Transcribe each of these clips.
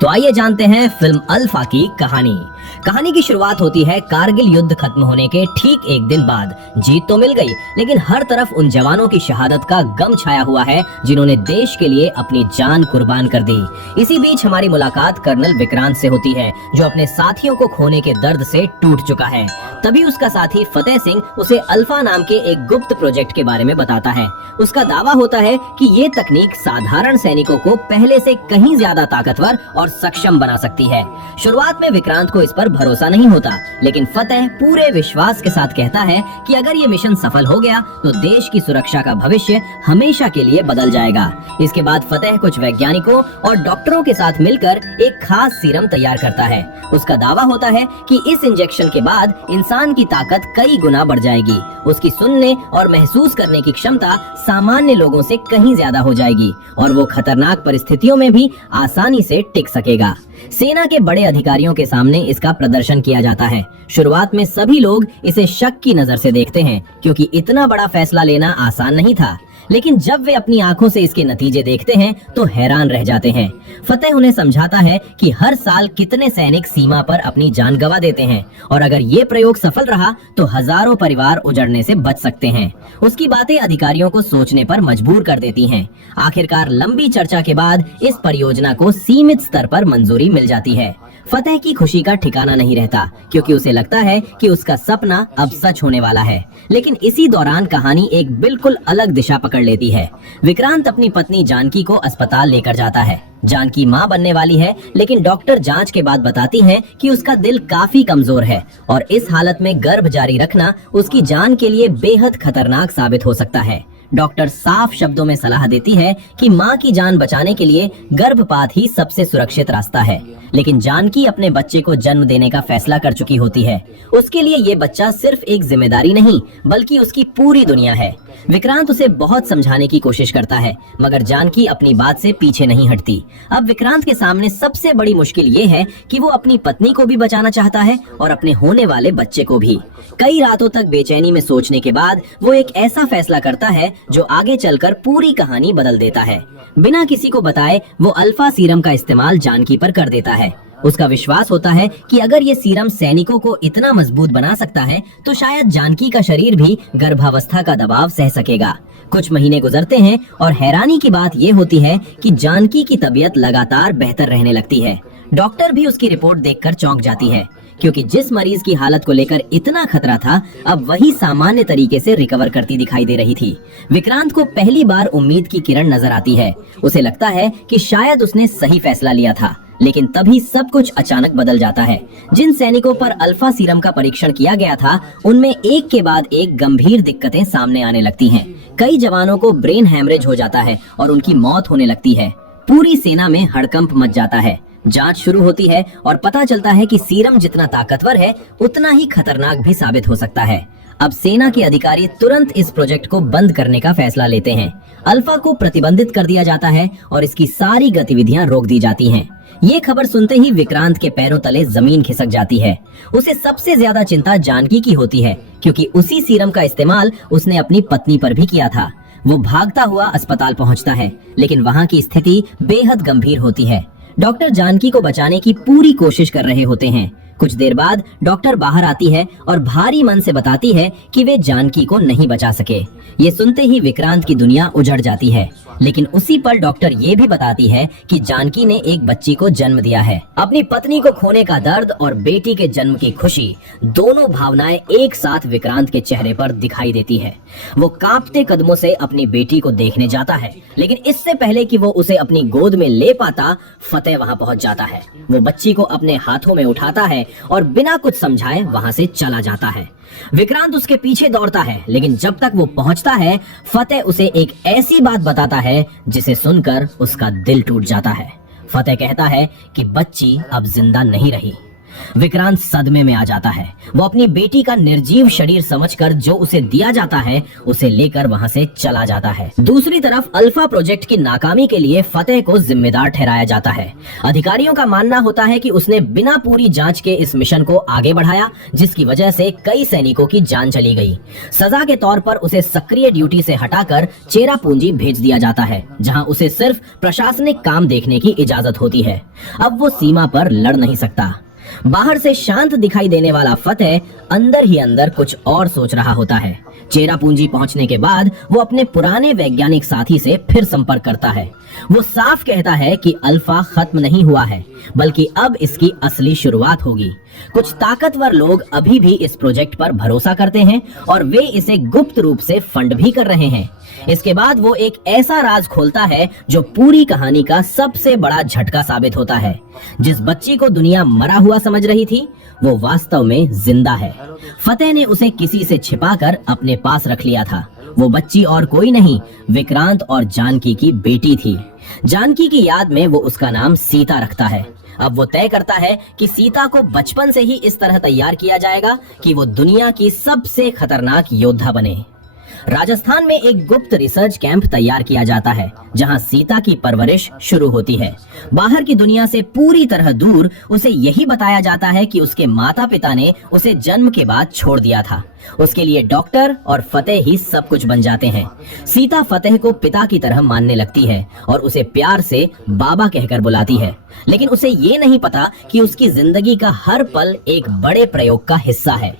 तो आइए जानते हैं फिल्म अल्फा की कहानी की शुरुआत होती है कारगिल युद्ध खत्म होने के ठीक एक दिन बाद। जीत तो मिल गई, लेकिन हर तरफ उन जवानों की शहादत का गम छाया हुआ है जिन्होंने देश के लिए अपनी जान कुर्बान कर दी। इसी बीच हमारी मुलाकात कर्नल विक्रांत से होती है, जो अपने साथियों को खोने के दर्द से टूट चुका है। तभी उसका साथी फतेह सिंह उसे अल्फा नाम के एक गुप्त प्रोजेक्ट के बारे में बताता है। उसका दावा होता है कि ये तकनीक साधारण सैनिकों को पहले से कहीं ज्यादा ताकतवर और सक्षम बना सकती है। शुरुआत में विक्रांत को इस पर भरोसा नहीं होता, लेकिन फतेह पूरे विश्वास के साथ कहता है कि अगर ये मिशन सफल हो गया तो देश की सुरक्षा का भविष्य हमेशा के लिए बदल जाएगा। इसके बाद फतेह कुछ वैज्ञानिकों और डॉक्टरों के साथ मिलकर एक खास सीरम तैयार करता है। उसका दावा होता है कि इस इंजेक्शन के बाद इंसान की ताकत कई गुना बढ़ जाएगी। उसकी सुनने और महसूस करने की क्षमता सामान्य लोगों से कहीं ज्यादा हो जाएगी और वो खतरनाक परिस्थितियों में भी आसानी से टिक सकेगा। सेना के बड़े अधिकारियों के सामने इसका प्रदर्शन किया जाता है। शुरुआत में सभी लोग इसे शक की नजर से देखते हैं, क्योंकि इतना बड़ा फैसला लेना आसान नहीं था। लेकिन जब वे अपनी आंखों से इसके नतीजे देखते हैं तो हैरान रह जाते हैं। फतेह उन्हें समझाता है कि हर साल कितने सैनिक सीमा पर अपनी जान गंवा देते हैं और अगर ये प्रयोग सफल रहा तो हजारों परिवार उजड़ने से बच सकते हैं। उसकी बातें अधिकारियों को सोचने पर मजबूर कर देती हैं। आखिरकार लंबी चर्चा के बाद इस परियोजना को सीमित स्तर पर मंजूरी मिल जाती है। फतेह की खुशी का ठिकाना नहीं रहता, क्योंकि उसे लगता है कि उसका सपना अब सच होने वाला है। लेकिन इसी दौरान कहानी एक बिल्कुल अलग दिशा पकड़ लेती है। विक्रांत अपनी पत्नी जानकी को अस्पताल लेकर जाता है। जानकी मां बनने वाली है, लेकिन डॉक्टर जांच के बाद बताती हैं कि उसका दिल काफी कमजोर है और इस हालत में गर्भ जारी रखना उसकी जान के लिए बेहद खतरनाक साबित हो सकता है। डॉक्टर साफ शब्दों में सलाह देती है कि मां की जान बचाने के लिए गर्भपात ही सबसे सुरक्षित रास्ता है। लेकिन जानकी अपने बच्चे को जन्म देने का फैसला कर चुकी होती है। उसके लिए ये बच्चा सिर्फ एक जिम्मेदारी नहीं, बल्कि उसकी पूरी दुनिया है। विक्रांत उसे बहुत समझाने की कोशिश करता है, मगर जानकी अपनी बात से पीछे नहीं हटती। अब विक्रांत के सामने सबसे बड़ी मुश्किल ये है कि वो अपनी पत्नी को भी बचाना चाहता है और अपने होने वाले बच्चे को भी। कई रातों तक बेचैनी में सोचने के बाद वो एक ऐसा फैसला करता है जो आगे चलकर पूरी कहानी बदल देता है। बिना किसी को बताए वो अल्फा सीरम का इस्तेमाल जानकी पर कर देता है। उसका विश्वास होता है कि अगर ये सीरम सैनिकों को इतना मजबूत बना सकता है तो शायद जानकी का शरीर भी गर्भावस्था का दबाव सह सकेगा। कुछ महीने गुजरते हैं और हैरानी की बात ये होती है कि जानकी की तबीयत लगातार बेहतर रहने लगती है। डॉक्टर भी उसकी रिपोर्ट देखकर चौंक जाती है, क्योंकि जिस मरीज की हालत को लेकर इतना खतरा था, अब वही सामान्य तरीके से रिकवर करती दिखाई दे रही थी। विक्रांत को पहली बार उम्मीद की किरण नजर आती है। उसे लगता है कि शायद उसने सही फैसला लिया था, लेकिन तभी सब कुछ अचानक बदल जाता है। जिन सैनिकों पर अल्फा सीरम का परीक्षण किया गया था, उनमें एक के बाद एक गंभीर दिक्कतें सामने आने लगती हैं। कई जवानों को ब्रेन हैमरेज हो जाता है और उनकी मौत होने लगती है। पूरी सेना में हड़कंप मच जाता है। जांच शुरू होती है और पता चलता है कि सीरम जितना ताकतवर है, उतना ही खतरनाक भी साबित हो सकता है। अब सेना के अधिकारी तुरंत इस प्रोजेक्ट को बंद करने का फैसला लेते हैं। अल्फा को प्रतिबंधित कर दिया जाता है और इसकी सारी गतिविधियां रोक दी जाती हैं। ये खबर सुनते ही विक्रांत के पैरों तले जमीन खिसक जाती है। उसे सबसे ज्यादा चिंता जानकी की होती है, क्योंकि उसी सीरम का इस्तेमाल उसने अपनी पत्नी पर भी किया था। वो भागता हुआ अस्पताल पहुंचता है, लेकिन वहां की स्थिति बेहद गंभीर होती है। डॉक्टर जानकी को बचाने की पूरी कोशिश कर रहे होते हैं। कुछ देर बाद डॉक्टर बाहर आती है और भारी मन से बताती है कि वे जानकी को नहीं बचा सके। ये सुनते ही विक्रांत की दुनिया उजड़ जाती है, लेकिन उसी पल डॉक्टर ये भी बताती है कि जानकी ने एक बच्ची को जन्म दिया है। अपनी पत्नी को खोने का दर्द और बेटी के जन्म की खुशी, दोनों भावनाएं एक साथ विक्रांत के चेहरे पर दिखाई देती है। वो कांपते कदमों से अपनी बेटी को देखने जाता है, लेकिन इससे पहले कि वो उसे अपनी गोद में ले पाता, फतेह वहां पहुंच जाता है। वो बच्ची को अपने हाथों में उठाता है और बिना कुछ समझाए वहां से चला जाता है। विक्रांत उसके पीछे दौड़ता है, लेकिन जब तक वो पहुंचता है, फतेह उसे एक ऐसी बात बताता है जिसे सुनकर उसका दिल टूट जाता है। फतेह कहता है कि बच्ची अब जिंदा नहीं रही। विक्रांत सदमे में आ जाता है। वो अपनी बेटी का निर्जीव शरीर समझकर जो उसे दिया जाता है उसे लेकर वहां से चला जाता है। दूसरी तरफ अल्फा प्रोजेक्ट की नाकामी के लिए फतेह को जिम्मेदार ठहराया जाता है। अधिकारियों का मानना होता है कि उसने बिना पूरी जांच के इस मिशन को आगे बढ़ाया, जिसकी वजह से कई सैनिकों की जान चली गई। सजा के तौर पर उसे सक्रिय ड्यूटी से हटाकर चेरापूंजी भेज दिया जाता है, जहां उसे सिर्फ प्रशासनिक काम देखने की इजाजत होती है। अब वो सीमा पर लड़ नहीं सकता। बाहर से शांत दिखाई देने वाला फतेह अंदर ही अंदर कुछ और सोच रहा होता है। चेरापूंजी पहुंचने के बाद वो अपने पुराने वैज्ञानिक साथी से फिर संपर्क करता है। वो साफ कहता है कि अल्फा खत्म नहीं हुआ है, बल्कि अब इसकी असली शुरुआत होगी। कुछ ताकतवर लोग अभी भी इस प्रोजेक्ट पर भरोसा करते हैं और वे इसे गुप्त रूप से फंड भी कर रहे हैं। इसके बाद वो एक ऐसा राज खोलता है जो पूरी कहानी का सबसे बड़ा झटका साबित होता है। जिस बच्ची को दुनिया मरा हुआ समझ रही थी, वो वास्तव में जिंदा है। फतेह ने उसे किसी से छिपाकर अपने पास रख लिया था। वो बच्ची और कोई नहीं, विक्रांत और जानकी की बेटी थी। जानकी की याद में वो उसका नाम सीता रखता है। अब वो तय करता है कि सीता को बचपन से ही इस तरह तैयार किया जाएगा कि वो दुनिया की सबसे खतरनाक योद्धा बने। राजस्थान में एक गुप्त रिसर्च कैंप तैयार किया जाता है, जहां सीता की परवरिश शुरू होती है। बाहर की दुनिया से पूरी तरह दूर उसे यही बताया जाता है कि उसके माता पिता ने उसे जन्म के बाद छोड़ दिया था। उसके लिए डॉक्टर और फतेह ही सब कुछ बन जाते हैं। सीता फतेह को पिता की तरह मानने लगती है और उसे प्यार से बाबा कहकर बुलाती है, लेकिन उसे ये नहीं पता कि उसकी जिंदगी का हर पल एक बड़े प्रयोग का हिस्सा है।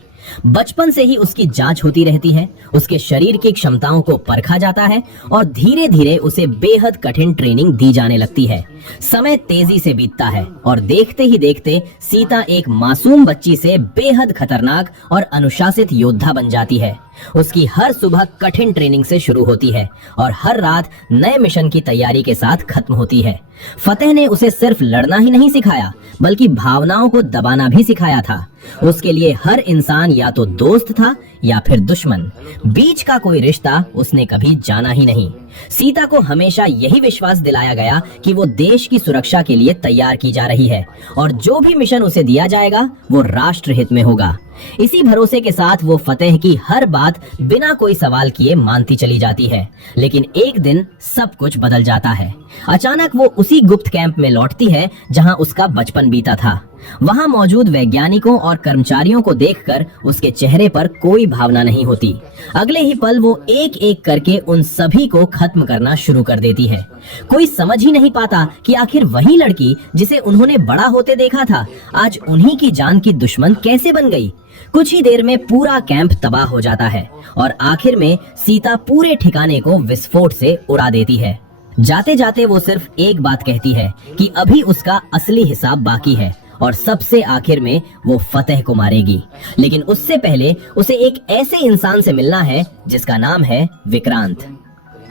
बचपन से ही उसकी जांच होती रहती है, उसके शरीर की क्षमताओं को परखा जाता है और धीरे धीरे उसे बेहद कठिन ट्रेनिंग दी जाने लगती है। समय तेजी से बीतता है और देखते ही देखते सीता एक मासूम बच्ची से बेहद खतरनाक और अनुशासित योद्धा बन जाती है। उसकी हर सुबह कठिन ट्रेनिंग से शुरू होती है और हर रात नए मिशन की तैयारी के साथ खत्म होती है। फतेह ने उसे सिर्फ लड़ना ही नहीं सिखाया, बल्कि भावनाओं को दबाना भी सिखाया था। उसके लिए हर इंसान या तो दोस्त था या फिर दुश्मन। बीच का कोई रिश्ता उसने कभी जाना ही नहीं। सीता को हमेशा यही विश्वास दिलाया गया कि वो देश की सुरक्षा के लिए तैयार की जा रही है और जो भी मिशन उसे दिया जाएगा वो राष्ट्र हित में होगा। इसी भरोसे के साथ वो फतेह की हर बात बिना कोई सवाल किए मानती चली जाती है। लेकिन एक दिन सब कुछ बदल जाता है। अचानक वो उसी गुप्त कैंप में लौटती है जहां उसका बचपन बीता था। वहां मौजूद वैज्ञानिकों और कर्मचारियों को देखकर उसके चेहरे पर कोई भावना नहीं होती। अगले ही पल वो एक एक करके उन सभी को खत्म करना शुरू कर देती है। कोई समझ ही नहीं पाता कि आखिर वही लड़की जिसे उन्होंने बड़ा होते देखा था, आज उन्हीं की जान की दुश्मन कैसे बन गई। कुछ ही देर में पूरा कैंप तबाह हो जाता है और आखिर में सीता पूरे ठिकाने को विस्फोट से उड़ा देती है। जाते जाते वो सिर्फ एक बात कहती है कि अभी उसका असली हिसाब बाकी है और सबसे आखिर में वो फतेह को मारेगी। लेकिन उससे पहले उसे एक ऐसे इंसान से मिलना है जिसका नाम है विक्रांत।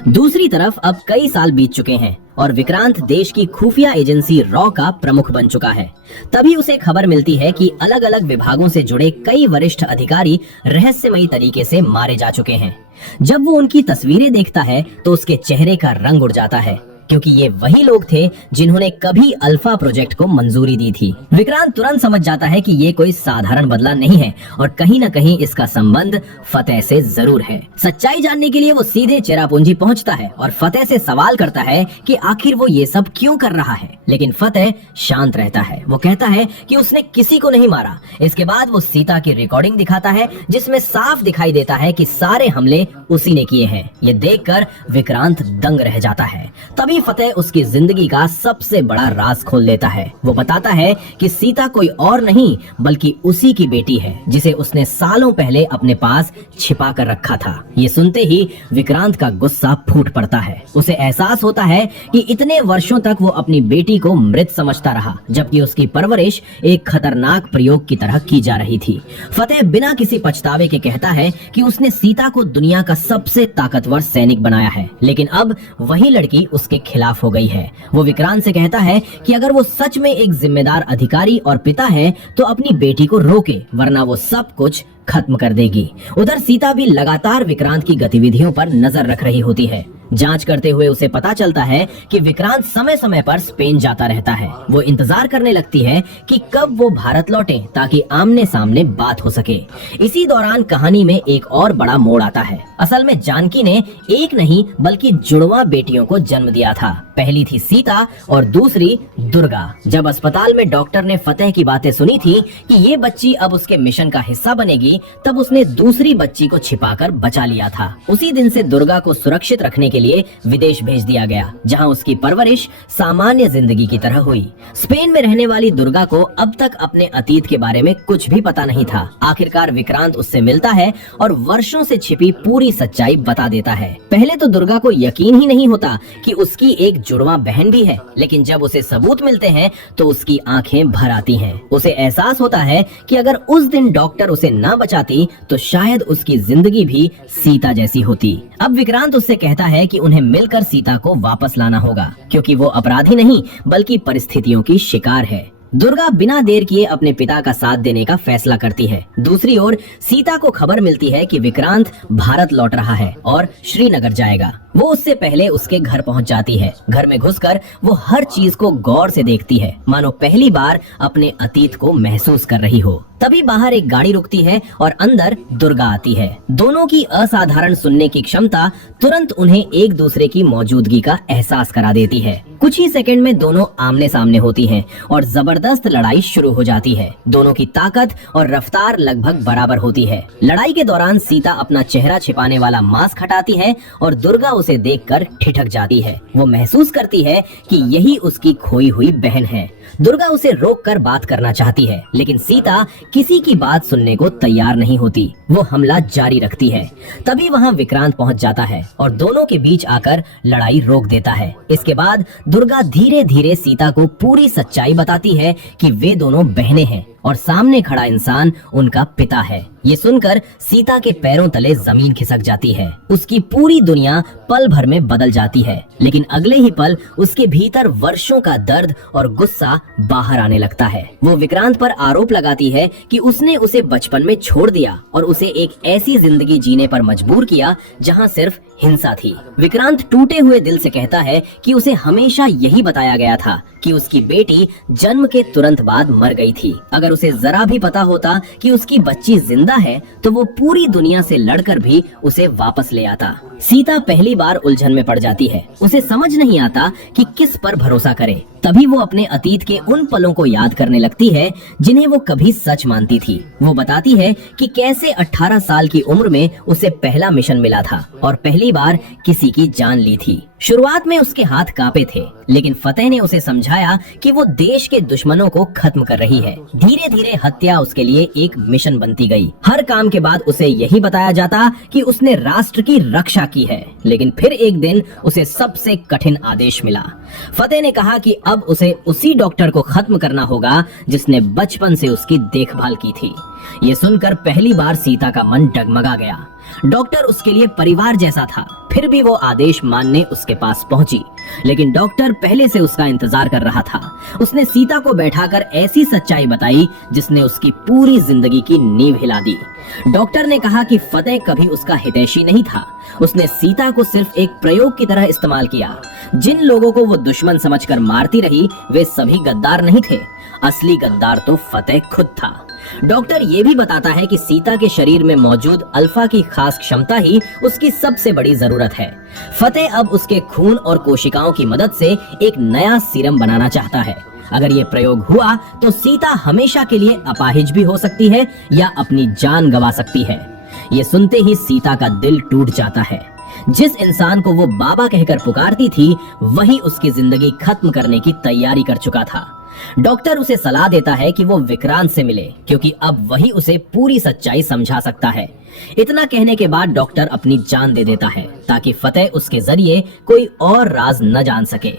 दूसरी तरफ अब कई साल बीत चुके हैं और विक्रांत देश की खुफिया एजेंसी रॉ का प्रमुख बन चुका है। तभी उसे खबर मिलती है कि अलग अलग विभागों से जुड़े कई वरिष्ठ अधिकारी रहस्यमयी तरीके से मारे जा चुके हैं। जब वो उनकी तस्वीरें देखता है तो उसके चेहरे का रंग उड़ जाता है, क्योंकि ये वही लोग थे जिन्होंने कभी अल्फा प्रोजेक्ट को मंजूरी दी थी। विक्रांत तुरंत समझ जाता है कि ये कोई साधारण बदला नहीं है और कहीं न कहीं इसका संबंध फतेह से जरूर है। सच्चाई जानने के लिए वो सीधे चेरापूंजी पहुंचता है और फतेह से सवाल करता है कि आखिर वो ये सब क्यों कर रहा है। लेकिन फतेह शांत रहता है। वो कहता है कि उसने किसी को नहीं मारा। इसके बाद वो सीता की रिकॉर्डिंग दिखाता है जिसमें साफ दिखाई देता है कि सारे हमले उसी ने किए हैं। ये देखकर विक्रांत दंग रह जाता है। तभी फतेह उसकी जिंदगी का सबसे बड़ा राज खोल लेता है। वो बताता है कि सीता कोई और नहीं बल्कि उसी की बेटी है, जिसे उसने सालों पहले अपने पास छिपा कर रखा था। ये सुनते ही विक्रांत का गुस्सा फूट पड़ता है। उसे एहसास होता है कि इतने वर्षों तक वो अपनी बेटी को मृत समझता रहा, जबकि उसकी परवरिश एक खतरनाक प्रयोग की तरह की जा रही थी। फतेह बिना किसी पछतावे के कहता है कि उसने सीता को दुनिया का सबसे ताकतवर सैनिक बनाया है, लेकिन अब वही लड़की उसके खिलाफ हो गई है। वो विक्रांत से कहता है कि अगर वो सच में एक जिम्मेदार अधिकारी और पिता है तो अपनी बेटी को रोके, वरना वो सब कुछ खत्म कर देगी। उधर सीता भी लगातार विक्रांत की गतिविधियों पर नजर रख रही होती है। जांच करते हुए उसे पता चलता है कि विक्रांत समय समय पर स्पेन जाता रहता है। वो इंतजार करने लगती है कि कब वो भारत लौटे ताकि आमने सामने बात हो सके। इसी दौरान कहानी में एक और बड़ा मोड़ आता है। असल में जानकी ने एक नहीं बल्कि जुड़वा बेटियों को जन्म दिया था। पहली थी सीता और दूसरी दुर्गा। जब अस्पताल में डॉक्टर ने फतेह की बातें सुनी थी कि ये बच्ची अब उसके मिशन का हिस्सा बनेगी, तब उसने दूसरी बच्ची को छिपाकर बचा लिया था। उसी दिन से दुर्गा को सुरक्षित रखने के लिए विदेश भेज दिया गया, जहां उसकी परवरिश सामान्य जिंदगी की तरह हुई। स्पेन में रहने वाली दुर्गा को अब तक अपने अतीत के बारे में कुछ भी पता नहीं था। आखिरकार विक्रांत उससे मिलता है और वर्षों से छिपी पूरी सच्चाई बता देता है। पहले तो दुर्गा को यकीन ही नहीं होता कि उसकी एक जुड़वा बहन भी है, लेकिन जब उसे सबूत मिलते हैं तो उसकी आंखें भर आती हैं। उसे एहसास होता है कि अगर उस दिन डॉक्टर उसे ना बचाती तो शायद उसकी जिंदगी भी सीता जैसी होती। अब विक्रांत उससे कहता है कि उन्हें मिलकर सीता को वापस लाना होगा, क्योंकि वो अपराधी नहीं बल्कि परिस्थितियों की शिकार है। दुर्गा बिना देर किए अपने पिता का साथ देने का फैसला करती है। दूसरी ओर सीता को खबर मिलती है कि विक्रांत भारत लौट रहा है और श्रीनगर जाएगा। वो उससे पहले उसके घर पहुंच जाती है। घर में घुसकर वो हर चीज को गौर से देखती है, मानो पहली बार अपने अतीत को महसूस कर रही हो। तभी बाहर एक गाड़ी रुकती है और अंदर दुर्गा आती है। दोनों की असाधारण सुनने की क्षमता तुरंत उन्हें एक दूसरे की मौजूदगी का एहसास करा देती है। कुछ ही सेकंड में दोनों आमने सामने होती हैं और जबरदस्त लड़ाई शुरू हो जाती है। दोनों की ताकत और रफ्तार लगभग बराबर होती है। लड़ाई के दौरान सीता अपना चेहरा छिपाने वाला मास्क हटाती है और दुर्गा उसे देखकर ठिठक जाती है। वो महसूस करती है कि यही उसकी खोई हुई बहन है। दुर्गा उसे रोककर बात करना चाहती है, लेकिन सीता किसी की बात सुनने को तैयार नहीं होती। वो हमला जारी रखती है। तभी वहाँ विक्रांत पहुँच जाता है और दोनों के बीच आकर लड़ाई रोक देता है। इसके बाद दुर्गा धीरे धीरे सीता को पूरी सच्चाई बताती है कि वे दोनों बहनें हैं और सामने खड़ा इंसान उनका पिता है। ये सुनकर सीता के पैरों तले जमीन खिसक जाती है। उसकी पूरी दुनिया पल भर में बदल जाती है, लेकिन अगले ही पल उसके भीतर वर्षों का दर्द और गुस्सा बाहर आने लगता है। वो विक्रांत पर आरोप लगाती है कि उसने उसे बचपन में छोड़ दिया और उसे एक ऐसी जिंदगी जीने पर मजबूर किया जहाँ सिर्फ हिंसा थी। विक्रांत टूटे हुए दिल से कहता है कि उसे हमेशा यही बताया गया था कि उसकी बेटी जन्म के तुरंत बाद मर गई थी। अगर उसे जरा भी पता होता कि उसकी बच्ची जिंदा है तो वो पूरी दुनिया से लड़कर भी उसे वापस ले आता। सीता पहली बार उलझन में पड़ जाती है। उसे समझ नहीं आता कि किस पर भरोसा करे। तभी वो अपने अतीत के उन पलों को याद करने लगती है जिन्हें वो कभी सच मानती थी। वो बताती है कि कैसे 18 साल की उम्र में उसे पहला मिशन मिला था और पहली बार किसी की जान ली थी। शुरुआत में उसके हाथ कांपे थे, लेकिन फतेह ने उसे समझाया कि वो देश के दुश्मनों को खत्म कर रही है। धीरे धीरे हत्या उसके लिए एक मिशन बनती गई। हर काम के बाद उसे यही बताया जाता कि उसने राष्ट्र की रक्षा की है। लेकिन फिर एक दिन उसे सबसे कठिन आदेश मिला। फतेह ने कहा कि अब उसे उसी डॉक्टर को खत्म करना होगा जिसने बचपन से उसकी देखभाल की थी। ये सुनकर पहली बार सीता का मन डगमगा गया। डॉक्टर उसके लिए परिवार जैसा था। फिर भी वो आदेश मानने उसके पास पहुंची, लेकिन डॉक्टर पहले से उसका इंतजार कर रहा था। उसने सीता को बैठाकर ऐसी सच्चाई बताई जिसने उसकी पूरी जिंदगी की नींव हिला दी। डॉक्टर ने कहा कि फतेह कभी उसका हितैषी नहीं था। उसने सीता को सिर्फ एक प्रयोग की तरह इस्तेमाल किया। जिन लोगों को वो दुश्मन समझकर मारती रही वे सभी गद्दार नहीं थे। असली गद्दार तो फतेह खुद था। डॉक्टर ये भी बताता है कि सीता के शरीर में मौजूद अल्फा की खास क्षमता ही उसकी सबसे बड़ी जरूरत है। फतेह अब उसके खून और कोशिकाओं की मदद से एक नया सीरम बनाना चाहता है। अगर ये प्रयोग हुआ तो सीता हमेशा के लिए अपाहिज भी हो सकती है या अपनी जान गंवा सकती है। ये सुनते ही सीता का दिल टूट जाता है। जिस इंसान को वो बाबा कहकर पुकारती थी वही उसकी जिंदगी खत्म करने की तैयारी कर चुका था। डॉक्टर उसे सलाह देता है कि वो विक्रांत से मिले, क्योंकि अब वही उसे पूरी सच्चाई समझा सकता है। इतना कहने के बाद डॉक्टर अपनी जान दे देता है ताकि फतेह उसके जरिए कोई और राज न जान सके।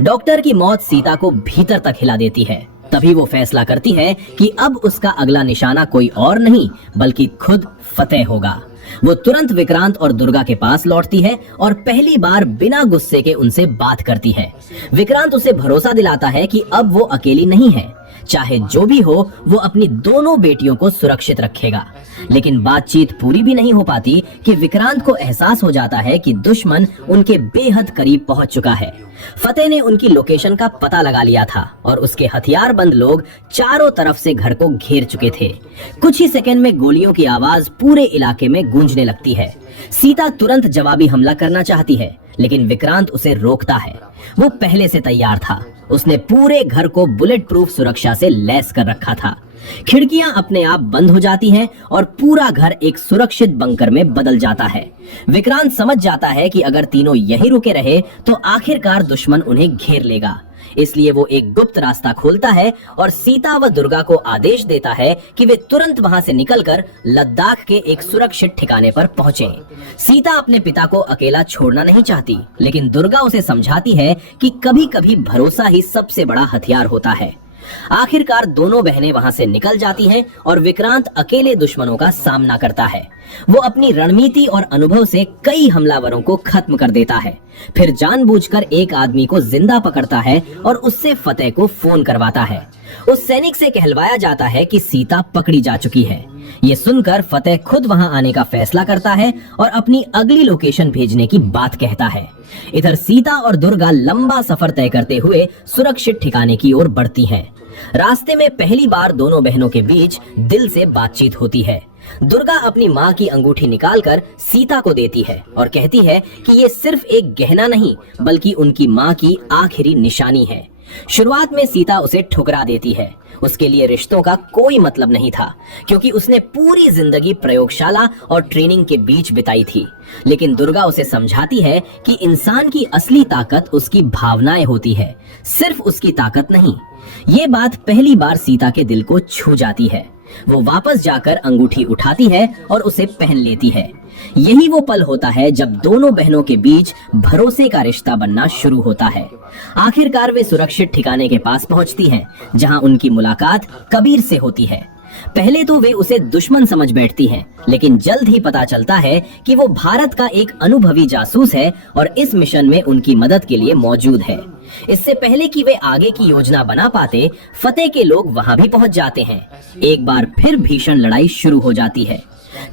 डॉक्टर की मौत सीता को भीतर तक हिला देती है। तभी वो फैसला करती है कि अब उसका अगला निशाना कोई और नहीं बल्कि खुद फतेह होगा। वो तुरंत विक्रांत और दुर्गा के पास लौटती है और पहली बार बिना गुस्से के उनसे बात करती है। विक्रांत उसे भरोसा दिलाता है कि अब वो अकेली नहीं है। चाहे जो भी हो वो अपनी दोनों बेटियों को सुरक्षित रखेगा। लेकिन बातचीत पूरी भी नहीं हो पाती कि विक्रांत को एहसास हो जाता है कि दुश्मन उनके बेहद करीब पहुंच चुका है। फतेह ने उनकी लोकेशन का पता लगा लिया था और उसके हथियारबंद लोग चारों तरफ से घर को घेर चुके थे। कुछ ही सेकंड में गोलियों की आवाज पूरे इलाके में गूंजने लगती है। सीता तुरंत जवाबी हमला करना चाहती है, लेकिन विक्रांत उसे रोकता है। वो पहले से तैयार था। उसने पूरे घर को बुलेट प्रूफ सुरक्षा से लैस कर रखा था। खिड़कियां अपने आप बंद हो जाती हैं और पूरा घर एक सुरक्षित बंकर में बदल जाता है। विक्रांत समझ जाता है कि अगर तीनों यहीं रुके रहे तो आखिरकार दुश्मन उन्हें घेर लेगा। इसलिए वो एक गुप्त रास्ता खोलता है और सीता व दुर्गा को आदेश देता है कि वे तुरंत वहां से निकलकर लद्दाख के एक सुरक्षित ठिकाने पर पहुंचें। सीता अपने पिता को अकेला छोड़ना नहीं चाहती, लेकिन दुर्गा उसे समझाती है कि कभी-कभी भरोसा ही सबसे बड़ा हथियार होता है। आखिरकार दोनों बहनें वहां से निकल जाती हैं और विक्रांत अकेले दुश्मनों का सामना करता है। वो अपनी रणनीति और अनुभव से कई हमलावरों को खत्म कर देता है। फिर जानबूझकर एक आदमी को जिंदा पकड़ता है और उससे फतेह को फोन करवाता है। उस सैनिक से कहलवाया जाता है कि सीता पकड़ी जा चुकी है। ये सुनकर फतेह खुद वहां आने का फैसला करता है और अपनी अगली लोकेशन भेजने की बात कहता है। इधर सीता और दुर्गा लंबा सफर तय करते हुए सुरक्षित ठिकाने की ओर बढ़ती हैं। रास्ते में पहली बार दोनों बहनों के बीच दिल से बातचीत होती है। दुर्गा अपनी माँ की अंगूठी निकालकर सीता को देती है और कहती है कि ये सिर्फ एक गहना नहीं बल्कि उनकी माँ की आखिरी निशानी है। शुरुआत में सीता उसे ठुकरा देती है। उसके लिए रिश्तों का कोई मतलब नहीं था, क्योंकि उसने पूरी जिंदगी प्रयोगशाला और ट्रेनिंग के बीच बिताई थी। लेकिन दुर्गा उसे समझाती है कि इंसान की असली ताकत उसकी भावनाएं होती है, सिर्फ उसकी ताकत नहीं। ये बात पहली बार सीता के दिल को छू जाती है। वो वापस जाकर अंगूठी उठाती है और उसे पहन लेती है। यही वो पल होता है जब दोनों बहनों के बीच भरोसे का रिश्ता बनना शुरू होता है। आखिरकार वे सुरक्षित ठिकाने के पास पहुंचती हैं, जहां उनकी मुलाकात कबीर से होती है। पहले तो वे उसे दुश्मन समझ बैठती हैं, लेकिन जल्द ही पता चलता है कि वो भारत का एक अनुभवी जासूस है और इस मिशन में उनकी मदद के लिए मौजूद है। इससे पहले कि वे आगे की योजना बना पाते, फतेह के लोग वहां भी पहुंच जाते हैं। एक बार फिर भीषण लड़ाई शुरू हो जाती है।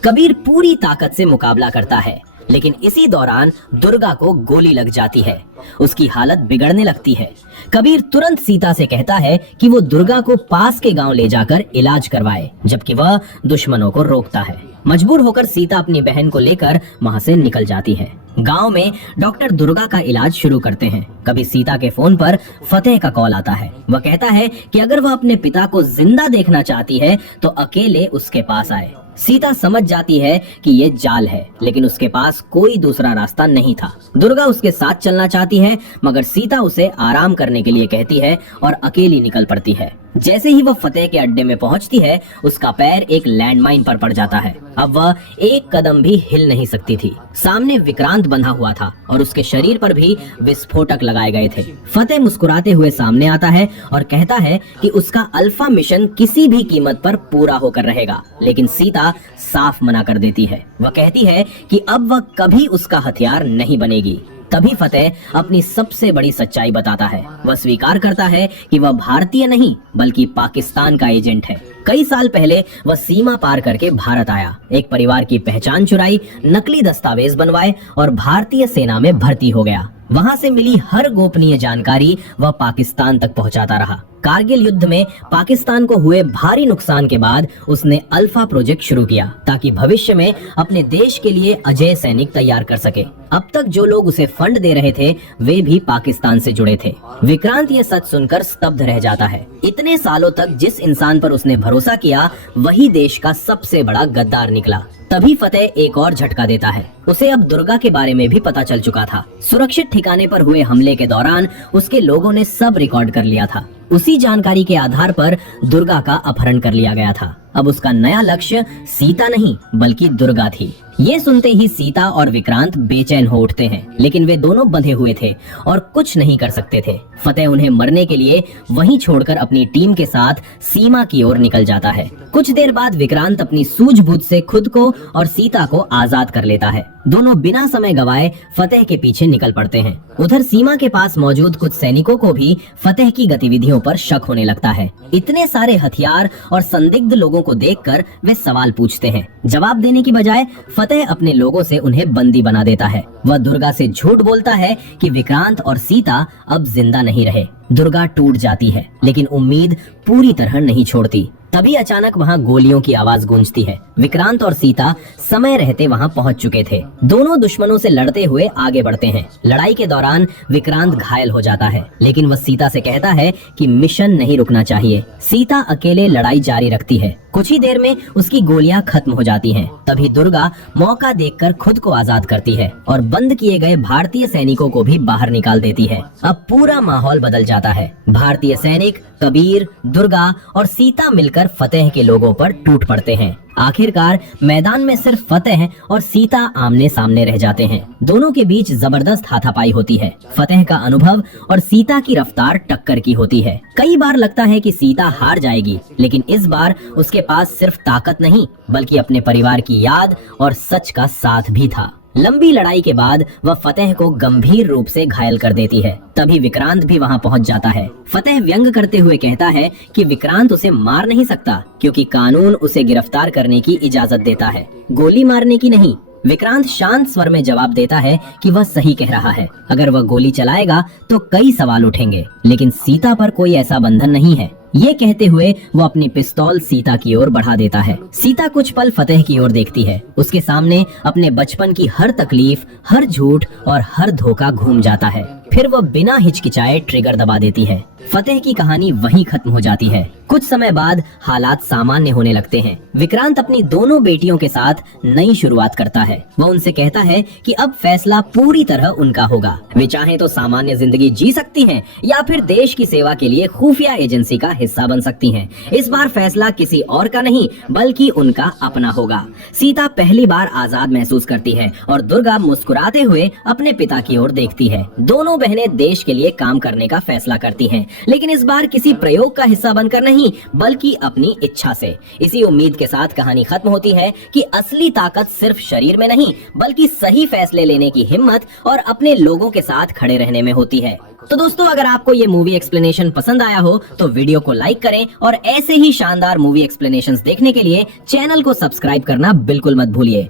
कबीर पूरी ताकत से मुकाबला करता है, लेकिन इसी दौरान दुर्गा को गोली लग जाती है। उसकी हालत बिगड़ने लगती है। कबीर तुरंत सीता से कहता है कि वो दुर्गा को पास के गांव ले जाकर इलाज करवाए, जबकि वह दुश्मनों को रोकता है। मजबूर होकर सीता अपनी बहन को लेकर वहां से निकल जाती है। गांव में डॉक्टर दुर्गा का इलाज शुरू करते हैं। कभी सीता के फोन पर फतेह का कॉल आता है। वह कहता है कि अगर वह अपने पिता को जिंदा देखना चाहती है तो अकेले उसके पास आए। सीता समझ जाती है कि ये जाल है, लेकिन उसके पास कोई दूसरा रास्ता नहीं था। दुर्गा उसके साथ चलना चाहती है, मगर सीता उसे आराम करने के लिए कहती है और अकेली निकल पड़ती है। जैसे ही वह फतेह के अड्डे में पहुंचती है, उसका पैर एक लैंडमाइन पर पड़ जाता है। अब वह एक कदम भी हिल नहीं सकती थी। सामने विक्रांत बंधा हुआ था और उसके शरीर पर भी विस्फोटक लगाए गए थे। फतेह मुस्कुराते हुए सामने आता है और कहता है कि उसका अल्फा मिशन किसी भी कीमत पर पूरा होकर रहेगा, लेकिन सीता साफ मना कर देती है। वह कहती है कि अब वह कभी उसका हथियार नहीं बनेगी। तभी फतेह अपनी सबसे बड़ी सच्चाई बताता है। वह स्वीकार करता है कि वह भारतीय नहीं बल्कि पाकिस्तान का एजेंट है। कई साल पहले वह सीमा पार करके भारत आया, एक परिवार की पहचान चुराई, नकली दस्तावेज बनवाए और भारतीय सेना में भर्ती हो गया। वहां से मिली हर गोपनीय जानकारी वह पाकिस्तान तक पहुंचाता रहा। कारगिल युद्ध में पाकिस्तान को हुए भारी नुकसान के बाद उसने अल्फा प्रोजेक्ट शुरू किया, ताकि भविष्य में अपने देश के लिए अजय सैनिक तैयार कर सके। अब तक जो लोग उसे फंड दे रहे थे वे भी पाकिस्तान से जुड़े थे। विक्रांत ये सच सुनकर स्तब्ध रह जाता है। इतने सालों तक जिस इंसान पर उसने भरोसा किया वही देश का सबसे बड़ा गद्दार निकला। तभी फतेह एक और झटका देता है। उसे अब दुर्गा के बारे में भी पता चल चुका था। सुरक्षित ठिकाने पर हुए हमले के दौरान उसके लोगों ने सब रिकॉर्ड कर लिया था। उसी जानकारी के आधार पर दुर्गा का अपहरण कर लिया गया था। अब उसका नया लक्ष्य सीता नहीं बल्कि दुर्गा थी। ये सुनते ही सीता और विक्रांत बेचैन हो उठते हैं, लेकिन वे दोनों बंधे हुए थे और कुछ नहीं कर सकते थे। फतेह उन्हें मरने के लिए वहीं छोड़कर अपनी टीम के साथ सीमा की ओर निकल जाता है। कुछ देर बाद विक्रांत अपनी सूझबूझ से खुद को और सीता को आजाद कर लेता है। दोनों बिना समय गवाए फतेह के पीछे निकल पड़ते हैं। उधर सीमा के पास मौजूद कुछ सैनिकों को भी फतेह की गतिविधियों पर शक होने लगता है। इतने सारे हथियार और संदिग्ध लोगों को देखकर वे सवाल पूछते हैं। जवाब देने की बजाय फतेह अपने लोगों से उन्हें बंदी बना देता है। वह दुर्गा से झूठ बोलता है कि विक्रांत और सीता अब जिंदा नहीं रहे। दुर्गा टूट जाती है, लेकिन उम्मीद पूरी तरह नहीं छोड़ती। तभी अचानक वहाँ गोलियों की आवाज गूंजती है। विक्रांत और सीता समय रहते वहाँ पहुँच चुके थे। दोनों दुश्मनों से लड़ते हुए आगे बढ़ते हैं। लड़ाई के दौरान विक्रांत घायल हो जाता है, लेकिन वह सीता से कहता है कि मिशन नहीं रुकना चाहिए। सीता अकेले लड़ाई जारी रखती है। कुछ ही देर में उसकी गोलियां खत्म हो जाती हैं। तभी दुर्गा मौका देखकर खुद को आजाद करती है और बंद किए गए भारतीय सैनिकों को भी बाहर निकाल देती है। अब पूरा माहौल बदल जाता है। भारतीय सैनिक, कबीर, दुर्गा और सीता मिलकर फतेह के लोगों पर टूट पड़ते हैं। आखिरकार मैदान में सिर्फ फतेह और सीता आमने सामने रह जाते हैं। दोनों के बीच जबरदस्त हाथापाई होती है। फतेह का अनुभव और सीता की रफ्तार टक्कर की होती है। कई बार लगता है कि सीता हार जाएगी, लेकिन इस बार उसके पास सिर्फ ताकत नहीं बल्कि अपने परिवार की याद और सच का साथ भी था। लंबी लड़ाई के बाद वह फतेह को गंभीर रूप से घायल कर देती है। तभी विक्रांत भी वहां पहुंच जाता है। फतेह व्यंग करते हुए कहता है कि विक्रांत उसे मार नहीं सकता, क्योंकि कानून उसे गिरफ्तार करने की इजाजत देता है, गोली मारने की नहीं। विक्रांत शांत स्वर में जवाब देता है कि वह सही कह रहा है। अगर वह गोली चलाएगा तो कई सवाल उठेंगे, लेकिन सीता पर कोई ऐसा बंधन नहीं है। ये कहते हुए वो अपनी पिस्तौल सीता की ओर बढ़ा देता है। सीता कुछ पल फतेह की ओर देखती है। उसके सामने अपने बचपन की हर तकलीफ, हर झूठ और हर धोखा घूम जाता है। फिर वह बिना हिचकिचाए ट्रिगर दबा देती है। फतेह की कहानी वहीं खत्म हो जाती है। कुछ समय बाद हालात सामान्य होने लगते हैं। विक्रांत अपनी दोनों बेटियों के साथ नई शुरुआत करता है। वह उनसे कहता है कि अब फैसला पूरी तरह उनका होगा। वे चाहें तो सामान्य जिंदगी जी सकती हैं या फिर देश की सेवा के लिए खुफिया एजेंसी का हिस्सा बन सकती हैं। इस बार फैसला किसी और का नहीं बल्कि उनका अपना होगा। सीता पहली बार आजाद महसूस करती है और दुर्गा मुस्कुराते हुए अपने पिता की ओर देखती है। दोनों बहनें देश के लिए काम करने का फैसला करती हैं, लेकिन इस बार किसी प्रयोग का हिस्सा बनकर नहीं बल्कि अपनी इच्छा से। इसी उम्मीद के साथ कहानी खत्म होती है कि असली ताकत सिर्फ शरीर में नहीं बल्कि सही फैसले लेने की हिम्मत और अपने लोगों के साथ खड़े रहने में होती है। तो दोस्तों, अगर आपको ये मूवी एक्सप्लेनेशन पसंद आया हो तो वीडियो को लाइक करें और ऐसे ही शानदार मूवी एक्सप्लेनेशंस देखने के लिए चैनल को सब्सक्राइब करना बिल्कुल मत भूलिए।